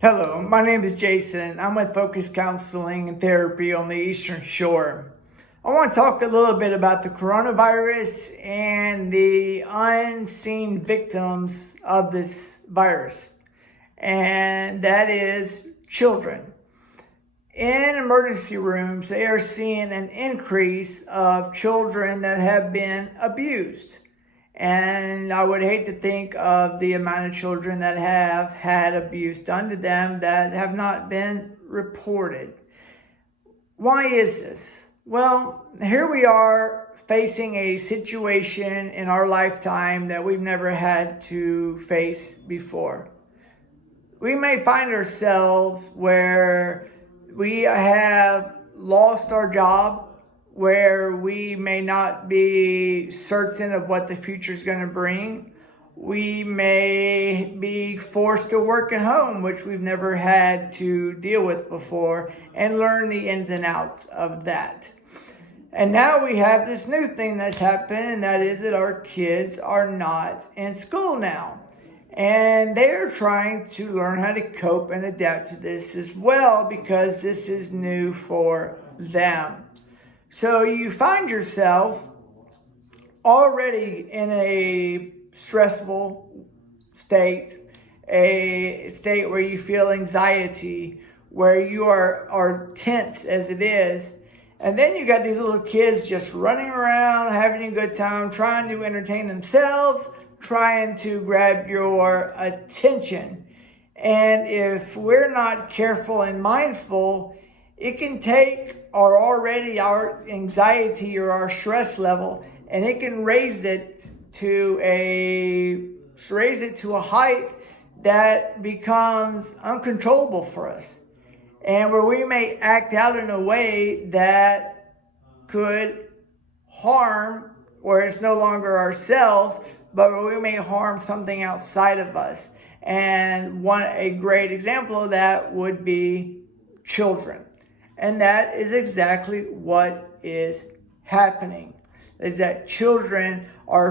Hello, my name is Jason. I'm with Focus Counseling and Therapy on the Eastern Shore. I want to talk a little bit about the coronavirus and the unseen victims of this virus, and that is children. In emergency rooms, they are seeing an increase of children that have been abused. And I would hate to think of the amount of children that have had abuse done to them that have not been reported. Why is this? Well, here we are facing a situation in our lifetime that we've never had to face before. We may find ourselves where we have lost our job, where we may not be certain of what the future is going to bring. We may be forced to work at home, which we've never had to deal with before, and learn the ins and outs of that. And now we have this new thing that's happened, and that is that our kids are not in school now. And they're trying to learn how to cope and adapt to this as well, because this is new for them. So you find yourself already in a stressful state, a state where you feel anxiety, where you are tense as it is. And then you got these little kids just running around, having a good time, trying to entertain themselves, trying to grab your attention. And if we're not careful and mindful, it can take our anxiety or our stress level, and it can raise it to a height that becomes uncontrollable for us, and where we may act out in a way that could harm, where it's no longer ourselves, but where we may harm something outside of us. And a great example of that would be children. And that is exactly what is happening, is that children are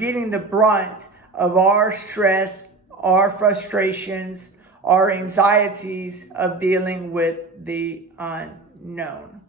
getting the brunt of our stress, our frustrations, our anxieties of dealing with the unknown.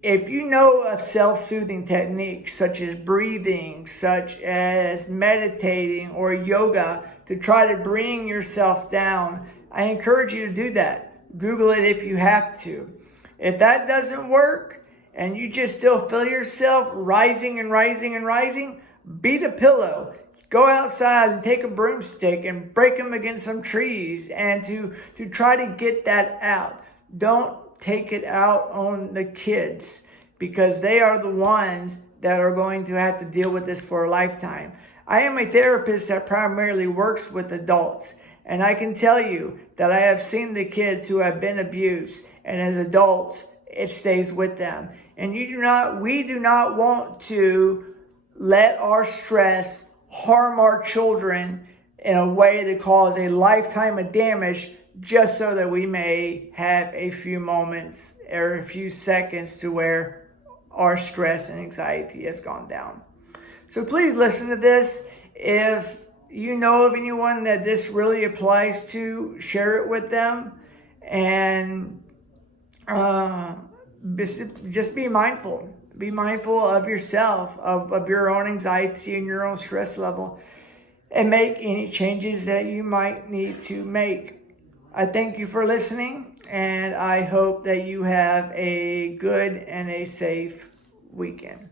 If you know of self-soothing techniques such as breathing, such as meditating or yoga to try to bring yourself down, I encourage you to do that. Google it if you have to. If that doesn't work and you just still feel yourself rising and rising and rising, beat a pillow. Go outside and take a broomstick and break them against some trees and to try to get that out. Don't take it out on the kids, because they are the ones that are going to have to deal with this for a lifetime. I am a therapist that primarily works with adults, and I can tell you that I have seen the kids who have been abused, and as adults, it stays with them. And we do not want to let our stress harm our children in a way that cause a lifetime of damage, just so that we may have a few moments or a few seconds to where our stress and anxiety has gone down. So please listen to this. If you know of anyone that this really applies to, share it with them. And just be mindful. Be mindful of yourself, of your own anxiety and your own stress level, and make any changes that you might need to make. I thank you for listening, and I hope that you have a good and a safe weekend.